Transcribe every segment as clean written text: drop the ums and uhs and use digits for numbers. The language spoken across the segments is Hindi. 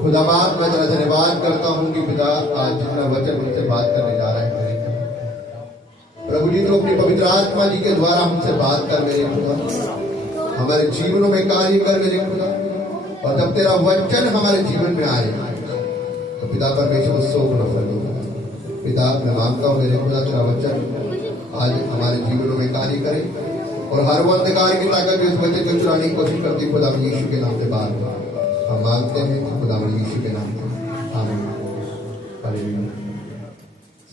खुदाबाद मैं तेरा धन्यवाद करता हूँ कि पिता आज जितना वचन हमसे बात करने जा रहा है प्रभु जी, तो अपनी पवित्र आत्मा जी के द्वारा हमसे बात कर मेरे खुदा, हमारे जीवनों में कार्य कर मेरे खुदा। और जब तेरा वचन हमारे जीवन में आए तो पिता परमेश्वर उसको न फल दो। पिता मैं मांगता हूँ मेरे खुदा तेरा वचन आज हमारे जीवनों में कार्य करे और हर वो अंधकार की ताकत इस वचन को चुराने की कोशिश करती खुदा यीशु के नाम से बात हम मांगते हैं खुदा यीशु के नाम से आमीन। हालेलुया।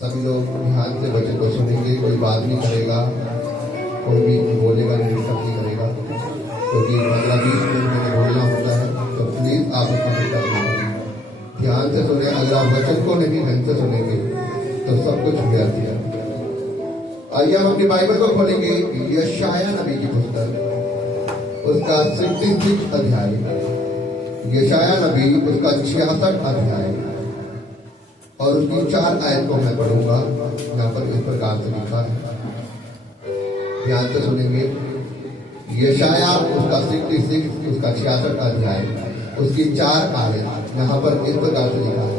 सभी लोग ध्यान से वचन को सुनेंगे, कोई बात नहीं करेगा, कोई भी बोलेगा नहीं, डिस्टर्ब नहीं करेगा, क्योंकि 15-20 मिनट में बोलना होता है। तो प्लीज आप ध्यान से सुने। अगर आप वचन को नहीं ढंग से सुनेंगे तो सब कुछ व्यर्थ है। आइए हम अपनी बाइबल को खोलेंगे यशायाह नबी की पुस्तक, उसका 66 अध्याय। यशायाह नबी उसका 66 अध्याय और उसकी 4 आयत को मैं पढ़ूंगा। यहाँ पर इस प्रकार से लिखा है, ध्यान से सुनेंगे। यशायाह उसका 66 उसका 66 अध्याय उसकी 4 आयत यहाँ पर इस प्रकार से लिखा है।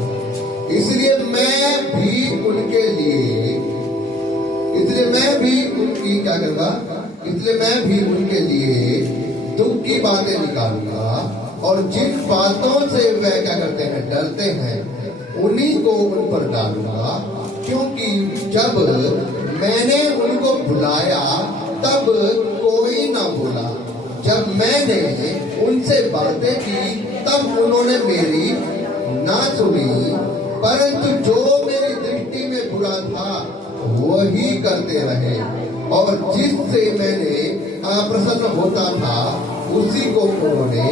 इसलिए मैं भी उनके लिए, इसलिए मैं भी उनकी क्या करूंगा, इसलिए मैं भी उनके लिए दुख की बातें निकालूंगा और जिन बातों से वह क्या करते हैं, डरते हैं, उन्हीं को उन पर डालूंगा। क्योंकि जब मैंने उनको बुलाया तब कोई ना बोला, जब मैंने उनसे बातें की तब उन्होंने मेरी ना सुनी। परंतु जो मेरी दृष्टि में बुरा था वही करते रहे और जिससे मैंने अप्रसन्न होता था उसी को उन्होंने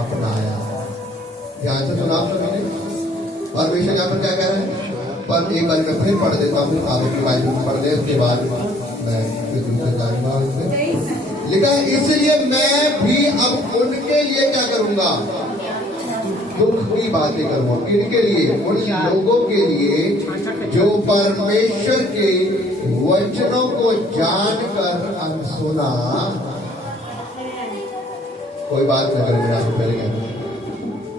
अपनाया। ध्यान से सुना आप सभी ने। और बेशक यहाँ पर क्या कह रहे हैं, पर एक बार मैं फिर पढ़ देता हूँ, आप अपनी बाइबल पढ़ ले, उसके बाद मैं दूसरे जाऊंगा। लिखा है, इसलिए मैं भी अब उनके लिए क्या करूंगा, दुख की बातें करूंगा। किनके लिए? उन लोगों के लिए जो परमेश्वर के वचनों को जानकर अनसुना। कोई बात न करेंगे, आपको पहले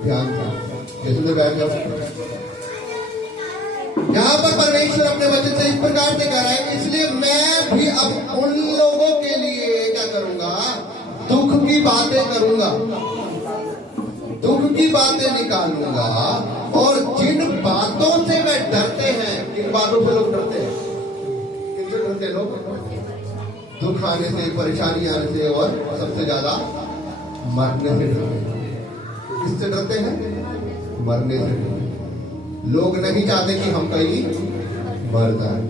ध्यान से जैसे बैठ जाओ। यहाँ पर परमेश्वर अपने वचन से इस प्रकार से कह रहा है, इसलिए मैं भी अब उन लोगों के लिए क्या करूंगा, दुख की बातें करूंगा, दुख की बातें निकालूंगा। और जिन बातों से वे डरते हैं, किन बातों से लोग डरते हैं, किनसे डरते हैं लोग? दुख आने से, परेशानी आने से और सबसे ज्यादा मरने से डरते हैं। किससे डरते हैं? मरने से। लोग नहीं चाहते कि हम कहीं मर जाए।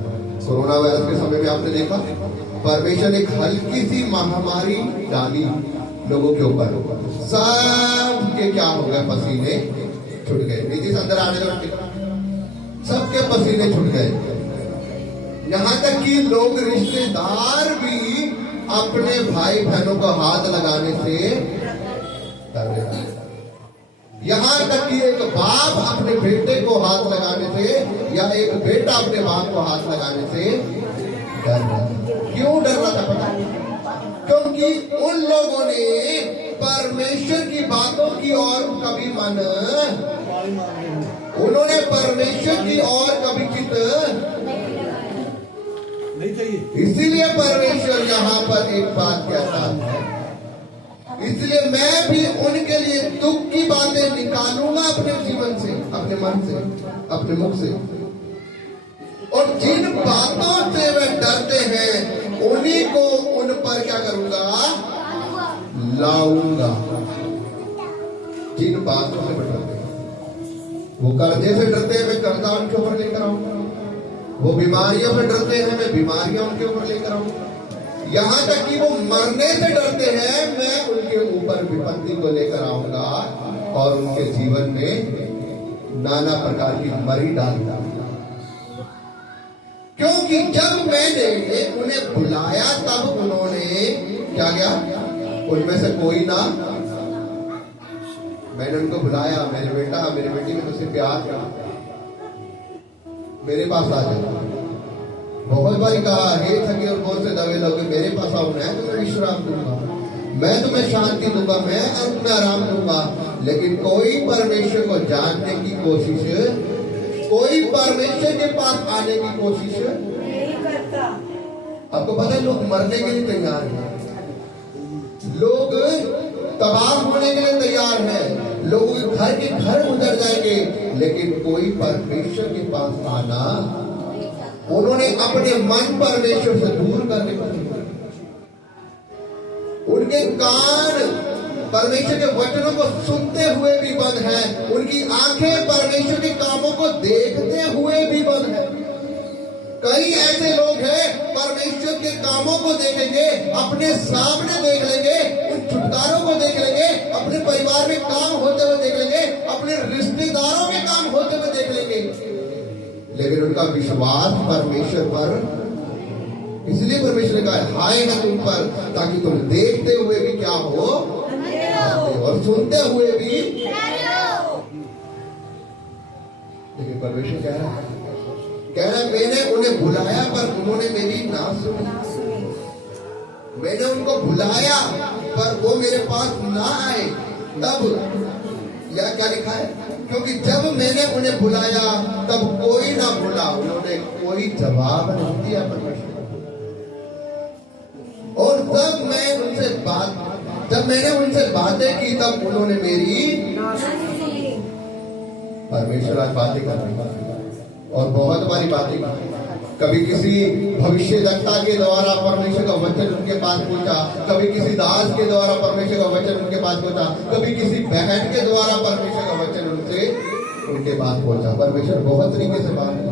कोरोना वायरस के समय में आपने देखा, परमेश्वर ने एक हल्की सी महामारी डाली लोगों के ऊपर, सबके क्या हो गए, पसीने छूट गए। नीचे अंदर आने लगे, सबके पसीने छूट गए। यहाँ तक कि लोग, रिश्तेदार भी अपने भाई बहनों को हाथ लगाने से डर रहे हैं। यहाँ तक कि एक बाप अपने बेटे को हाथ लगाने से या एक बेटा अपने बाप को हाथ लगाने से डर रहा था। क्यों डर रहा था पता? क्योंकि उन लोगों ने परमेश्वर की बातों की ओर कभी मन, उन्होंने परमेश्वर की ओर कभी चित नहीं चाहिए। इसीलिए परमेश्वर यहाँ पर एक बात कहता है, इसलिए मैं भी उनके लिए दुख की बातें निकालूंगा अपने जीवन से, अपने मन से, अपने मुख से। और जिन बातों से वे डरते हैं उन्हीं को उन पर क्या करूंगा, लाऊंगा। जिन बातों से वे डरते हैं, वो कर्जे से डरते हैं, मैं कर्जा उनके ऊपर लेकर आऊंगा। वो बीमारियों से डरते हैं, मैं बीमारियां उनके ऊपर लेकर आऊंगा। यहाँ तक कि वो मरने से डरते हैं, मैं उनके ऊपर विपत्ति को लेकर आऊंगा और उनके जीवन में नाना प्रकार की मरी डालूंगा। क्योंकि जब मैंने उन्हें बुलाया तब उन्होंने क्या किया, उनमें से कोई ना, मैंने उनको बुलाया, मेरे बेटा मेरी बेटी ने मुझसे प्यार किया, मेरे पास आ जाओ। बहुत बारी कहा, हे थके और बहुत से दबे लोग मेरे पास आओ, मैं तुम्हें विश्राम दूंगा। मैं तुम्हें शांति दूंगा, मैं तुम्हें आराम दूंगा, लेकिन कोई परमेश्वर को जानने की कोशिश, कोई परमेश्वर के पास आने की कोशिश नहीं करता। आपको पता है लोग मरने के लिए तैयार हैं, लोग तबाह होने के लिए तैयार हैं, लोगों के घर उजड़ जाएंगे, लेकिन कोई परमेश्वर के पास आना, उन्होंने अपने मन परमेश्वर से दूर करने को, उनके कान परमेश्वर के वचनों को सुनते हुए भी बंद है, उनकी आंखें परमेश्वर के कामों को देखते हुए भी बंद है। कई ऐसे लोग हैं परमेश्वर के कामों को देखेंगे, अपने सामने देख लेंगे, उन छुटकारों को देख लेंगे, अपने परिवार में काम होते हुए देख लेंगे, अपने रिश्तेदारों में काम होते हुए देख लेंगे, लेकिन उनका विश्वास परमेश्वर पर, इसलिए परमेश्वर ने कहा हाय ना तुम पर, ताकि तुम देखते हुए भी क्या हो और सुनते हुए भी। लेकिन परमेश्वर क्या है, कह रहा मैंने उन्हें बुलाया पर उन्होंने मेरी ना सुनी, मैंने उनको बुलाया पर वो मेरे पास ना आए। तब या क्या लिखा है, क्योंकि जब मैंने उन्हें बुलाया तब कोई ना बोला, उन्होंने कोई जवाब नहीं दिया परमेश्वर। और जब मैंने उनसे बातें की तब उन्होंने मेरी, परमेश्वर आज बातें कर रही है और बहुत बारी बातें की। कभी किसी भविष्यद्वक्ता के द्वारा परमेश्वर का वचन उनके पास पहुंचा, कभी किसी दास के द्वारा परमेश्वर का वचन उनके पास पहुंचा, कभी किसी बहन के द्वारा परमेश्वर का वचन उनके पास पहुंचा। परमेश्वर बहुत तरीके से बात की,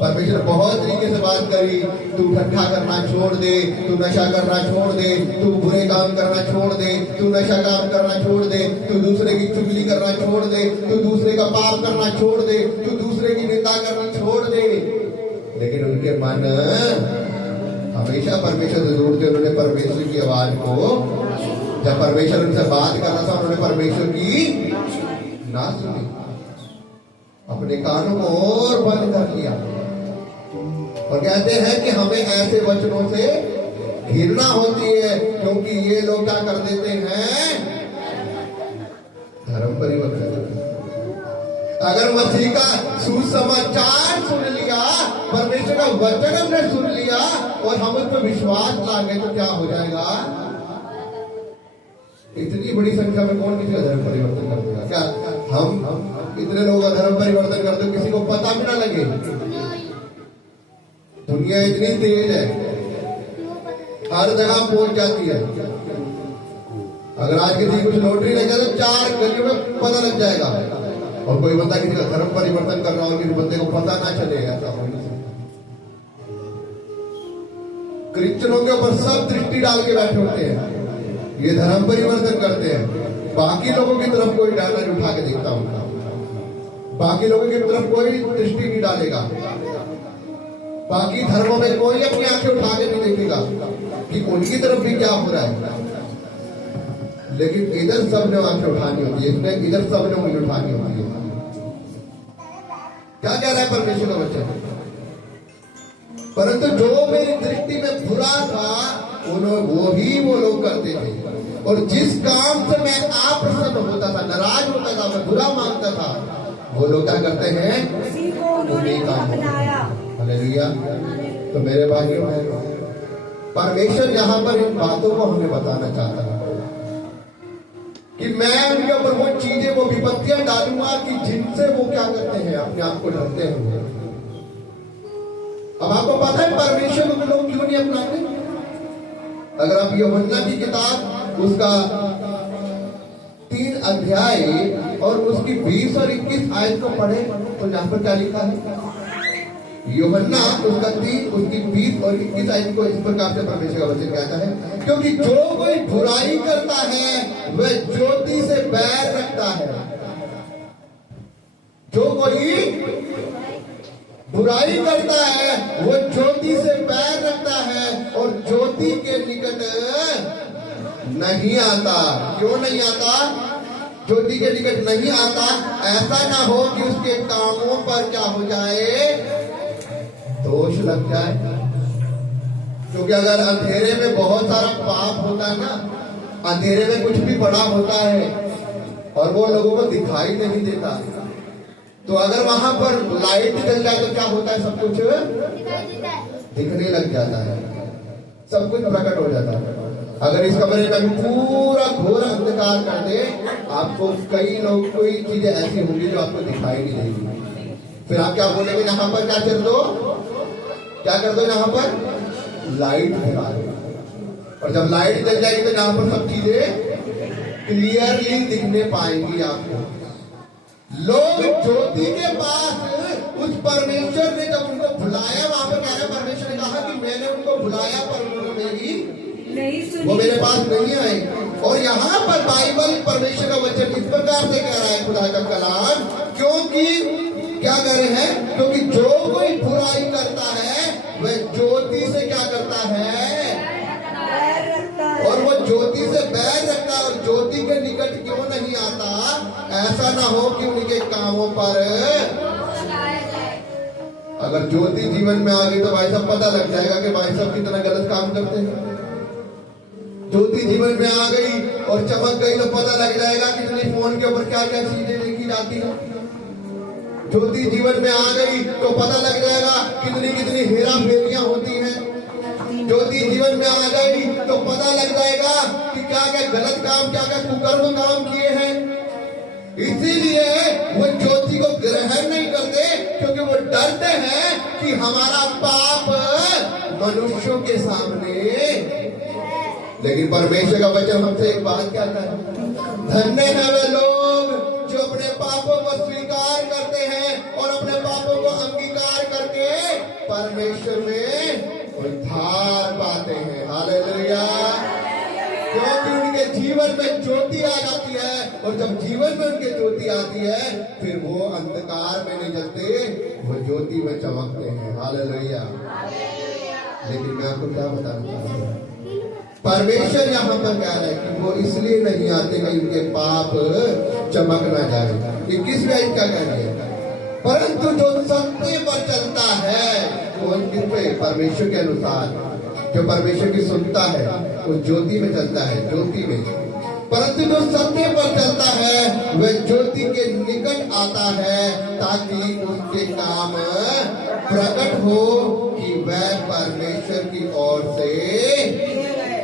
परमेश्वर बहुत तरीके से बात करी। तू ठट्ठा करना छोड़ दे, तू नशा करना छोड़ दे, तू बुरे काम करना छोड़ दे, तू नशा काम करना छोड़ दे, तू दूसरे की चुगली करना छोड़ दे, तू दूसरे का पाप करना छोड़ दे, तू दूसरे की निंदा करना छोड़ दे। लेकिन उनके मन हमेशा परमेश्वर से दूर थे। उन्होंने परमेश्वर की आवाज को, जब परमेश्वर उनसे बात कर रहा था, उन्होंने परमेश्वर की ना सुनी, अपने कानों को और बंद कर लिया। और कहते हैं कि हमें ऐसे वचनों से घृणा होती है, क्योंकि ये लोग क्या कर देते हैं, धर्म परिवर्तन। अगर मसीह का सुसमाचार सुन लिया, परमेश्वर का वचन हमने सुन लिया और हम उस पर विश्वास ला गए, तो क्या हो जाएगा? इतनी बड़ी संख्या में कौन किसी का धर्म परिवर्तन कर देगा? क्या हम इतने लोगों का धर्म परिवर्तन कर दो, किसी को पता भी ना लगे? दुनिया इतनी तेज है, हर जगह पहुंच जाती है। अगर आज किसी कुछ लॉटरी लग जाए तो 4 गलियों में पता लग जाएगा, और कोई बंदा किसी का धर्म परिवर्तन कर रहा हो, किसी बंदे को पता ना चले। ऐसा हो नहीं सकता। क्रिश्चियनों के ऊपर सब दृष्टि डाल के बैठे होते हैं, ये धर्म परिवर्तन करते हैं। बाकी लोगों की तरफ कोई डाला नहीं उठा के देखता हूं, बाकी लोगों की तरफ कोई दृष्टि नहीं डालेगा, बाकी धर्मों में कोई अपनी आंखें उठा के नहीं देखेगा कि उनकी तरफ भी क्या हो रहा है। लेकिन इधर सबने आंखें उठानी होती है, इधर सबने उंगली उठानी होती है। क्या कह रहा है परमेश्वर का वचन? परंतु जो मेरी दृष्टि में बुरा था, वो लोग करते थे, और जिस काम से मैं अप्रसन्न होता था, नाराज होता था, मैं बुरा मानता था, वो लोग क्या करते हैं, उन्हीं काम बनाया। हालेलुया। तो मेरे भाइयों, परमेश्वर यहाँ पर इन बातों को हमें बताना चाहता है कि मैं उनके ऊपर वो चीजें, वो विपत्तियां डालूंगा कि जिनसे वो क्या करते हैं, अपने आप को डरते हैं। अब आपको पता है परमेश्वर को लोग क्यों नहीं अपनाते? अगर आप यूहन्ना की किताब उसका 3 अध्याय और उसकी 20 और 21 आयत को पढ़े तो यहाँ पर क्या लिखा है? यूहन्ना उसका 3 उसकी 20 और 21 आयत को इस प्रकार से परमेश्वर का वचन कहता है, क्योंकि जो कोई बुराई करता है वह ज्योति से बैर रखता है। जो कोई बुराई करता है वो ज्योति से बैर रखता है और ज्योति के निकट नहीं आता। क्यों नहीं आता? ज्योति के निकट नहीं आता, ऐसा ना हो कि उसके कामों पर क्या हो जाए, दोष लग जाए। क्योंकि अगर अंधेरे में बहुत सारा पाप होता है ना, अंधेरे में कुछ भी बड़ा होता है और वो लोगों को दिखाई नहीं देता, तो अगर वहां पर लाइट जल जाए तो क्या होता है? सब कुछ दिखने लग जाता है, सब कुछ प्रकट हो जाता है। अगर इस कमरे में भी पूरा घोर अंधकार कर दे, आपको कई लोग कोई चीजें ऐसी होंगी जो आपको दिखाई नहीं देगी, फिर आप क्या बोलेंगे? यहाँ पर क्या कर दो, क्या कर दो? यहाँ पर लाइट जला दो। और जब लाइट जल जाएगी तो यहाँ पर सब चीजें क्लियरली दिखने पाएंगी आपको। लोग ज्योति के पास उस परमेश्वर ने जब उनको बुलाया, वहां पर कह रहे परमेश्वर ने कहा कि मैंने उनको बुलाया पर उन्होंने मेरी नहीं सुनी, वो मेरे पास नहीं आए। और यहाँ पर बाइबल परमेश्वर का वचन इस प्रकार से कह रहा है, खुदा का कलाम, क्योंकि क्या कह रहे हैं? क्योंकि जो कोई बुराई करता है वह ज्योति से क्या करता है? और वो ज्योति से बैर रखता है और ज्योति के निकट क्यों नहीं आता? ऐसा ना हो कि उनके कामों पर, अगर ज्योति जीवन में आ गई तो भाई साहब पता लग जाएगा कि भाई साहब कितना गलत काम करते हैं। ज्योति जीवन में आ गई और चमक गई तो पता लग जाएगा कितनी फोन के ऊपर क्या क्या चीजें लिखी जाती है। ज्योति जीवन में आ गई तो पता लग जाएगा कितनी कितनी हेरा फेरियां होती हैं। ज्योति जीवन में आ गई तो पता लग जाएगा कि क्या क्या गलत काम, क्या क्या कुकर्म काम किए हैं। इसीलिए वो ज्योति को ग्रहण नहीं करते, क्योंकि वो डरते हैं कि हमारा पाप मनुष्यों के सामने। लेकिन परमेश्वर का वचन हमसे एक बात कहता है, धन्य है वे लोग जो अपने पापों को स्वीकार करते हैं और अपने पापों को अंगीकार करके परमेश्वर में उद्धार पाते हैं। हालेलुया। क्योंकि उनके जीवन में ज्योति आ जाती है, और जब जीवन में उनके ज्योति आती है फिर वो अंधकार में नहीं जलते, वो ज्योति में चमकते हैं। हालेलुया। लेकिन मैं आपको क्या बताना चाहता हूँ, परमेश्वर यहाँ पर कह रहा है कि वो इसलिए नहीं आते कि उनके पाप चमक ना जाए। ये किस व्याज का कहना है? परंतु जो सत्य पर चलता है, वो किस पे? परमेश्वर के अनुसार। जो परमेश्वर की सुनता है वो ज्योति में चलता है, ज्योति में। परंतु जो सत्य पर चलता है वह ज्योति के निकट आता है, ताकि उसके काम प्रकट हो कि वह परमेश्वर की ओर से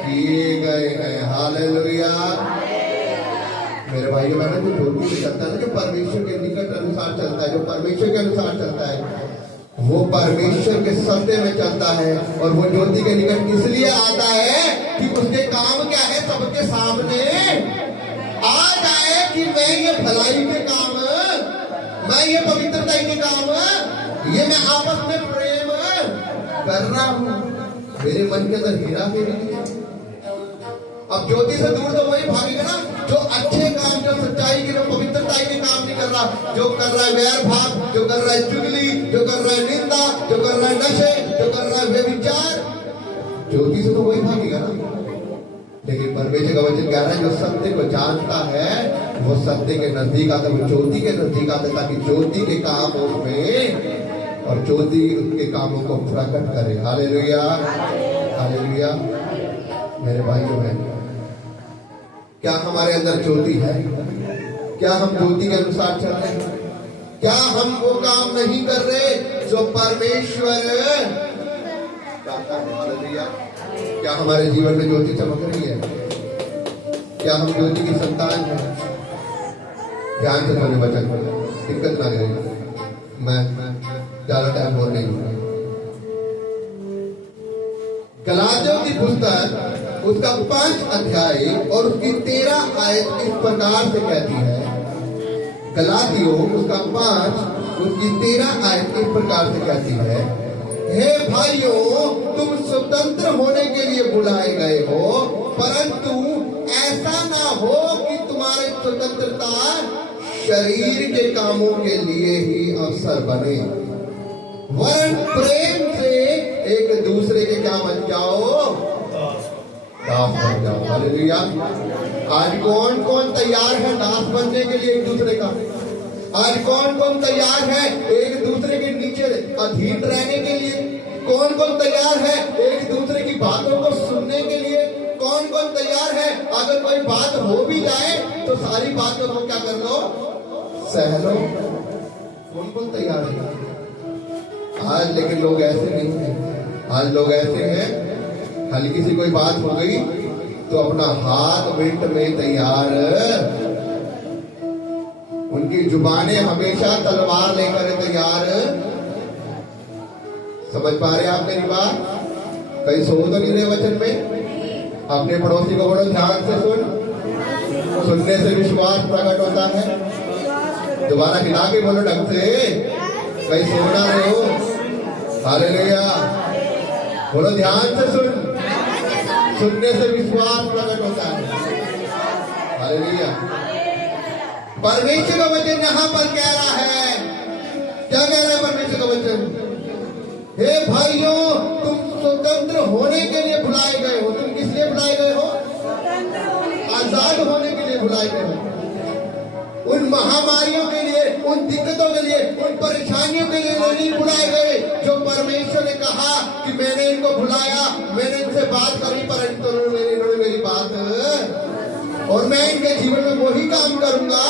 किए गए हैं। हालेलुया। मेरे भाइयों बहनों, जो ज्योति में चलता है ना, जो परमेश्वर के निकट अनुसार चलता है, जो परमेश्वर के अनुसार चलता है, वो परमेश्वर के सत्य में चलता है। और वो ज्योति के निकट इसलिए आता है कि उसके काम क्या है? सबके सामने आ जाए कि मैं ये भलाई के काम, मैं ये पवित्रता के काम, ये मैं आपस में प्रेम कर रहा हूं। मेरे मन के अंदर हीरा फेरी। अब ज्योति से दूर तो वही भागेगा ना जो अच्छे काम, जो सच्चाई के, जो पवित्रता के काम नहीं कर रहा, जो कर रहा है वैर भाव, जो कर रहा है चुगली, जो कर रहा है निंदा, जो कर रहा है नशे, जो कर रहा है व्यभिचार। ज्योति से तो वही भागेगा ना। लेकिन परमेश्वर का वचन कह रहा है जो सत्य को जानता है वो सत्य के नजदीक आता है, वो ज्योति के नजदीक आता है, ताकि ज्योति के कामों में और ज्योति उसके कामों को प्रकट करे। हालेलुया। हालेलुया। मेरे भाइयों बहन, क्या हमारे अंदर ज्योति है? क्या हम ज्योति के अनुसार चल रहे हैं? क्या हम वो काम नहीं कर रहे जो परमेश्वर चाहता है? हालेलुया। क्या हमारे जीवन में ज्योति चमक रही है? क्या हम ज्योति की संतान हैं? ध्यान से सुने वचन, दिक्कत ना करें, मैं ज्यादा टाइम और नहीं होगा। गलातियों की पुस्तक उसका 5 अध्याय और उसकी 13 आयत इस प्रकार से कहती है। गलातियों उसका 5 उसकी 13 आयत इस प्रकार से कहती है, हे भाइयों, तुम स्वतंत्र होने के लिए बुलाए गए हो, परंतु ऐसा ना हो कि तुम्हारी स्वतंत्रता शरीर के कामों के लिए ही अवसर बने, वरन प्रेम से एक दूसरे के क्या बन जाओ? दास बन जाओ। हालेलुया। आज कौन कौन तैयार है दास बनने के लिए एक दूसरे का? आज कौन कौन तैयार है एक दूसरे के नीचे अधीन रहने के लिए? कौन कौन तैयार है एक दूसरे की बातों को सुनने के लिए? कौन कौन तैयार है? अगर कोई बात हो भी जाए तो सारी बातों को क्या कर लो, सह लो। कौन कौन तैयार है? आज लेकिन लोग ऐसे नहीं हैं। आज लोग ऐसे हैं, हल्की सी कोई बात हो गई तो अपना हाथ मिनट में तैयार। उनकी जुबानें हमेशा तलवार लेकर तैयार। समझ पा रहे आप मेरी बात? कहीं सो तो नहीं रहे वचन में? अपने पड़ोसी को बड़ो ध्यान से सुन। सुनने से विश्वास प्रकट होता है। दोबारा हिला के बोलो ढंग से, कहीं सो ना रहे हो। हालेलुया, बोलो ध्यान से सुन। सुनने से विश्वास प्रकट होता है। हालेलुया। परमेश्वर का वचन यहां पर कह रहा है, क्या कह रहा है परमेश्वर का वचन? हे भाइयों, तुम स्वतंत्र होने के लिए बुलाए गए हो। तुम किस लिए बुलाए गए हो? आजाद होने के लिए बुलाए गए हो। उन महामारियों के लिए, उन दिक्कतों के लिए, उन परेशानियों के लिए नहीं बुलाए गए जो परमेश्वर ने कहा कि मैंने इनको बुलाया, मैंने इनसे बात करी, परंतु इन्होंने मेरी बात, और मैं इनके जीवन में वही काम करूंगा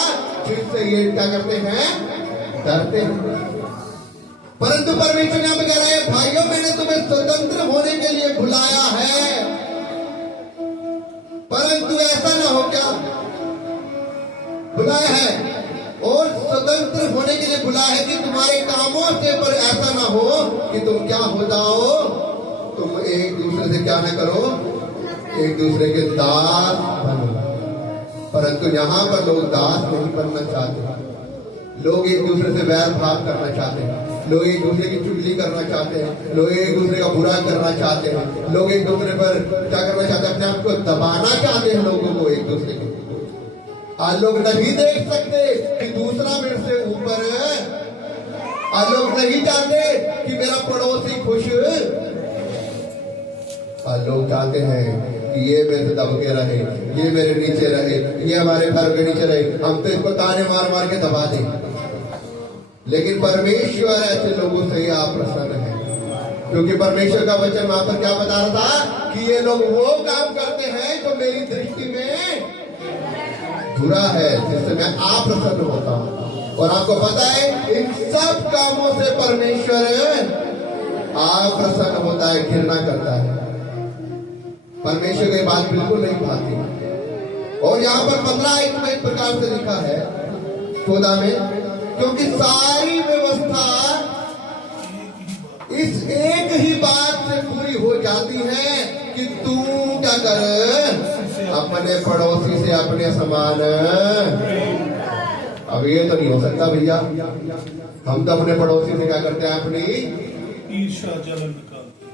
जिससे ये क्या करते हैं, डरते हैं। परंतु परमेश्वर यहाँ पे कह रहे हैं, भाइयों मैंने तुम्हें स्वतंत्र होने के लिए बुलाया है, परंतु ऐसा ना हो, क्या बुलाया है? और स्वतंत्र होने के लिए बुलाया है कि तुम्हारे कामों से पर ऐसा ना हो कि तुम क्या हो जाओ, तुम एक दूसरे से क्या ना करो, एक दूसरे के दास बनो। परंतु यहाँ पर लोग दास नहीं बनना चाहते। लोग एक दूसरे से वैर भाव करना चाहते हैं। लोग एक दूसरे की चुगली करना चाहते हैं। लोग एक दूसरे का बुरा करना चाहते हैं। लोग एक दूसरे पर क्या करना चाहते हैं? अपने आप को दबाना चाहते हैं लोगों को, एक दूसरे को। आज लोग नहीं देख सकते कि दूसरा मेरे से ऊपर है। आज लोग नहीं चाहते कि मेरा पड़ोसी खुश। आज लोग चाहते हैं कि ये मेरे से दब के रहे, ये मेरे नीचे रहे, ये हमारे घर के नीचे रहे, हम तो इसको ताने मार मार के दबा दें। लेकिन परमेश्वर ऐसे लोगों से ही आप प्रसन्न है, क्योंकि परमेश्वर का वचन वहां पर क्या बता रहा था कि ये लोग वो काम करते हैं जो मेरी दृष्टि में बुरा है, जिससे मैं आप प्रसन्न होता हूं। और आपको पता है इन सब कामों से परमेश्वर आप प्रसन्न होता है, घृणा करता है। परमेश्वर की बात बिल्कुल नहीं भाती। और यहाँ पर 15 में इस प्रकार से लिखा है 14 में, क्योंकि सारी व्यवस्था इस एक ही बात से पूरी हो जाती है कि तू क्या कर, अपने पड़ोसी से अपने समान। अब ये तो नहीं हो सकता भैया, हम तो अपने पड़ोसी से क्या करते हैं, अपनी ईर्ष्या जलन।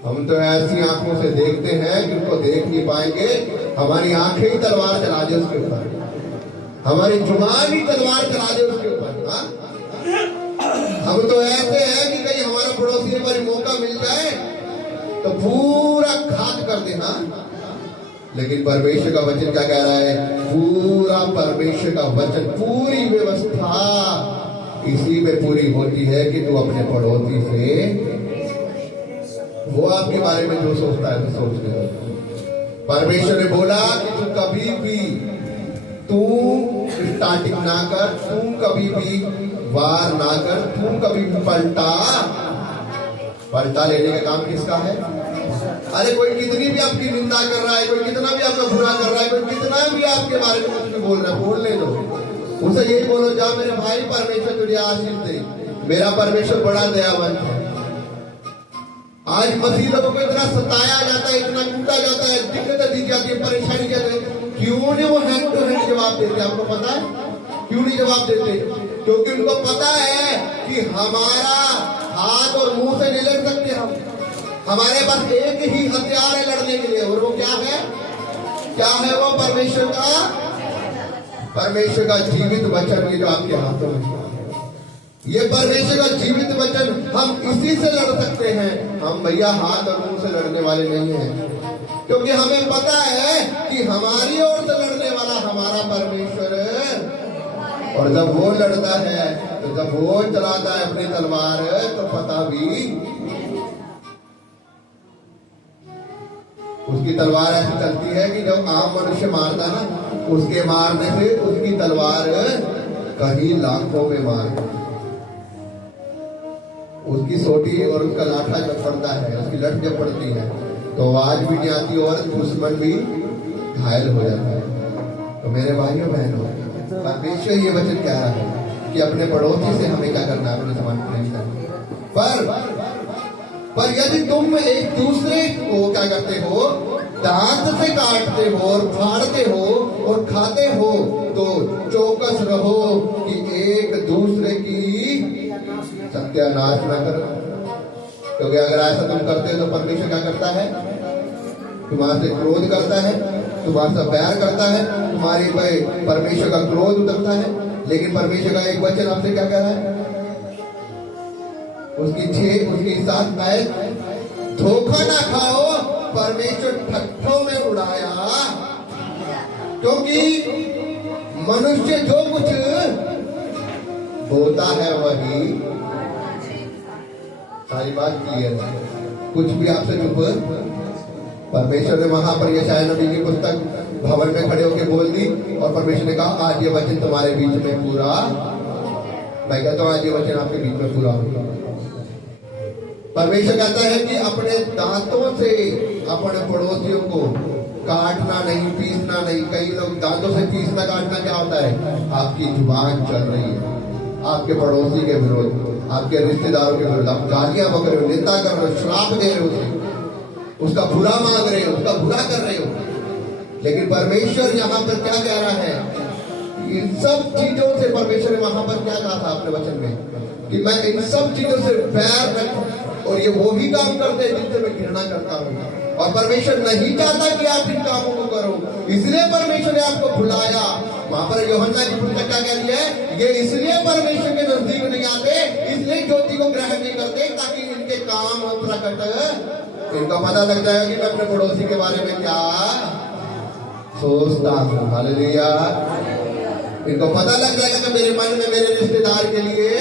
हम तो ऐसी आंखों से देखते हैं कि उनको देख नहीं पाएंगे। हमारी आंखें ही तलवार चला दे उसके ऊपर, हमारी जुबान ही तलवार चला दे उसके ऊपर। हम तो ऐसे हैं कि कहीं हमारा पड़ोसी पर मौका मिल जाए तो पूरा घात कर देना। लेकिन परमेश्वर का वचन क्या कह रहा है? पूरा परमेश्वर का वचन, पूरी व्यवस्था इसी में पूरी होती है कि तू अपने पड़ोसी से, वो आपके बारे में जो सोचता है तो सोच ले। परमेश्वर ने बोला कि तू कभी भी तू स्टार्टिंग ना कर, तू कभी भी वार ना कर, तू कभी भी पलटा लेने का काम किसका है? अरे कोई कितनी भी आपकी निंदा कर रहा है, कोई कितना भी आपका बुरा कर रहा है, कोई कितना भी आपके बारे में कुछ भी बोल रहा है, बोलने दो। उसे यही बोलो, जा मेरे भाई परमेश्वर तुझे आशीष दे, मेरा परमेश्वर बड़ा दयावान है। आज मसीह लोगों को इतना सताया जाता है, इतना टूटा जाता है, दिक्कतें दी जाती है, परेशानी जाती है, क्यों नहीं वो हैंड टू हैंड जवाब देते? आपको पता है क्यों नहीं जवाब देते? क्योंकि उनको पता है कि हमारा हाथ और मुंह से नहीं लड़ सकते हम। हमारे पास एक ही हथियार है लड़ने के लिए, और वो क्या है? क्या है वो? परमेश्वर का जीवित वचन, ये जो आपके हाथों में, ये परमेश्वर का जीवित वचन, हम इसी से लड़ सकते हैं। हम भैया हाथ और मुंह से लड़ने वाले नहीं हैं, क्योंकि हमें पता है कि हमारी ओर से लड़ने वाला हमारा परमेश्वर है। और जब वो लड़ता है, तो जब वो चलाता है अपनी तलवार, तो पता भी उसकी तलवार ऐसी चलती है कि जब आम मनुष्य मारता ना, उसके मारने से उसकी तलवार कहीं लाखों में मार, उसकी सोटी और उसका लाठा जब पड़ता है, उसकी लठ जब पड़ती है तो आवाज भी नहीं आती और दुश्मन भी घायल हो जाता है। तो मेरे भाइयों बहनों, परमेश्वर ये वचन कह रहा है कि अपने पड़ोसी से हमें क्या करना है, अपने समान प्रेम करना। पर यदि तुम एक दूसरे को क्या करते हो, दांत से काटते हो और फाड़ते हो और खाते हो, तो चौकस रहो कि एक दूसरे की सत्यानाश न करो। क्योंकि अगर ऐसा तुम करते हो तो परमेश्वर क्या करता है, तुम्हारे से क्रोध करता है, तुम्हारे से प्यार करता है, तुम्हारी पे परमेश्वर का क्रोध उतरता है। लेकिन परमेश्वर का एक वचन आपसे क्या कह रहा है, उसकी 7 पैर, धोखा ना खाओ, परमेश्वर ठट्ठों में उड़ाया। क्योंकि मनुष्य जो कुछ बोता है वही, सारी बात क्लियर है, कुछ भी आपसे चुप। परमेश्वर ने वहां पर यशायाह नबी की पुस्तक भवन में खड़े होकर बोल दी और परमेश्वर ने कहा आज ये वचन तुम्हारे बीच में पूरा, मैं कहता हूं आज ये वचन आपके बीच में पूरा होगा। परमेश्वर कहता है कि अपने दांतों से अपने पड़ोसियों को काटना नहीं, पीसना नहीं। कई लोग दांतों से पीसना काटना क्या होता है, आपकी जुबान चल रही है आपके पड़ोसी के विरोध, आपके रिश्तेदारों के विरोध, आप गालियां बक रहे हो, निंदा कर रहे हो, श्राप दे रहे हो, उसका बुरा मांग रहे हो, उसका बुरा कर रहे हो। लेकिन परमेश्वर यहाँ पर क्या कह रहा है, इन सब चीजों से परमेश्वर ने वहां पर क्या कहा था अपने वचन में कि मैं इन सब चीजों से बैर रखूं, और ये वो ही काम करते हैं जिनसे मैं घृणा करता हूँ। और परमेश्वर नहीं चाहता कि आप इन कामों को करो, इसलिए परमेश्वर ने आपको बुलाया। वहां पर यूहन्ना की पुस्तक क्या कह रही है, ये इसलिए परमेश्वर के नजदीक नहीं आते, इसलिए ज्योति को ग्रहण नहीं करते, ताकि इनके काम प्रकट, इनको पता लग जाएगा कि मैं अपने पड़ोसी के बारे में क्या सोचता हूँ। हालेलुया। इनको पता लग जाएगा कि मेरे मन में मेरे रिश्तेदार के लिए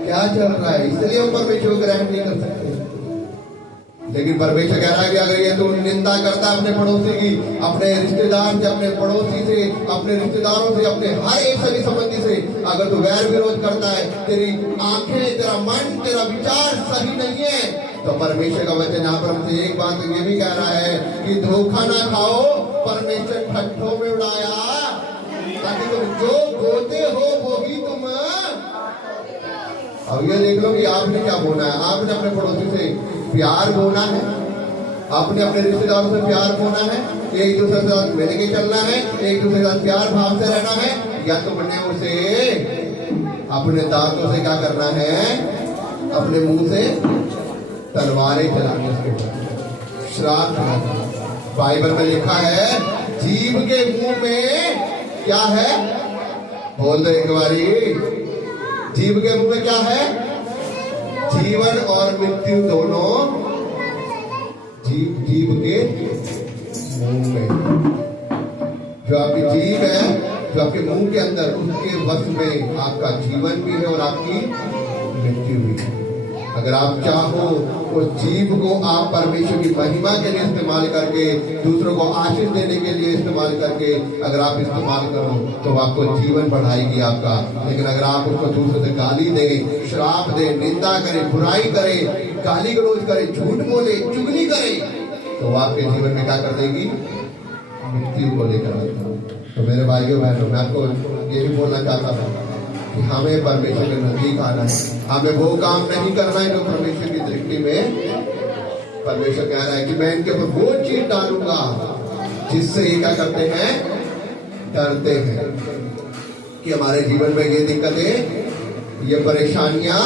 क्या चल रहा है, इसलिए हम परमेश्वर को ग्रहण नहीं कर सकते। लेकिन परमेश्वर कह रहा है कि अगर ये तू निंदा करता है अपने पड़ोसी की, अपने रिश्तेदार से, अपने पड़ोसी से, अपने रिश्तेदारों से, अपने हर एक सभी संबंधी से अगर तू वैर विरोध करता है, तेरी आंखें, तेरा मन, तेरा विचार सही नहीं है, तो परमेश्वर का वचन यहाँ पर हमसे एक बात ये भी कह रहा है कि धोखा ना खाओ, परमेश्वर ठट्ठों में उड़ाया, ताकि तुम जो बोते हो वो ही तुम। अब ये देख लो कि आपने क्या बोना है, आपने अपने पड़ोसी से प्यार बोना है, आपने अपने रिश्तेदारों से प्यार बोना है, एक दूसरे के साथ मिल के चलना है, एक दूसरे के साथ प्यार भाव से रहना है, या तुमने उसे अपने दांतों से क्या करना है, अपने मुंह से तलवारें चलाने उसके श्राप करना। बाइबल में लिखा है जीव के मुंह में क्या है, बोल दो एक बारी, जीव के मुंह में क्या है, जीवन और मृत्यु दोनों जीव के मुंह में। जो आपकी जीव है, जो आपके मुंह के अंदर, उसके वश में आपका जीवन भी है और आपकी मृत्यु भी है। अगर आप चाहो उस जीव को आप परमेश्वर की महिमा के लिए इस्तेमाल करके, दूसरों को आशीष देने के लिए इस्तेमाल करके अगर आप इस्तेमाल करो तो आपको जीवन बढ़ाएगी आपका। लेकिन अगर आप उसको दूसरों से गाली दे, श्राप दे, निंदा करे, बुराई करे, गाली गलौज करे, झूठ बोले, चुगली करे, तो आपके जीवन में क्या कर देगी, मृत्यु को लेकर आएगा। तो मेरे भाइयों बहनों, मैं आपको ये भी बोलना चाहता हूँ कि हमें परमेश्वर के नजदीक आना है, हमें वो काम नहीं करना है जो परमेश्वर की दृष्टि में परमेश्वर कह रहा है कि मैं इनके ऊपर वो चीज डालूंगा जिससे ये क्या करते हैं, डरते हैं कि हमारे जीवन में ये दिक्कतें, ये परेशानियां,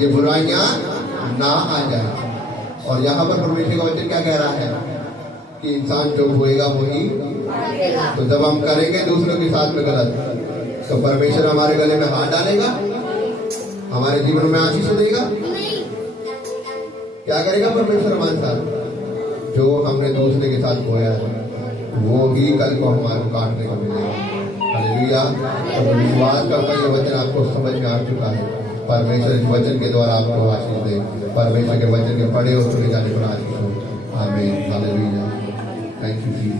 ये बुराइयां ना आ जाए। और यहाँ पर परमेश्वर का वचन क्या कह रहा है कि इंसान जो होएगा वही, तो जब हम करेंगे दूसरों के साथ में गलत, तो परमेश्वर हमारे गले में हाथ डालेगा, हमारे जीवन में आशीष देगा, क्या करेगा परमेश्वर हमारे साथ, जो हमने दूसरे के साथ बोया है वो ही कल को हमारे काटने को मिलेगा। हालेलुया। तो विश्वास करता ये वचन आपको समझ में आ चुका है। परमेश्वर इस वचन के द्वारा आपको आशीष दे, परमेश्वर के वचन के पढ़े और सुने जाने पर आशीष हो। आमीन। हालेलुया। Thank you ji.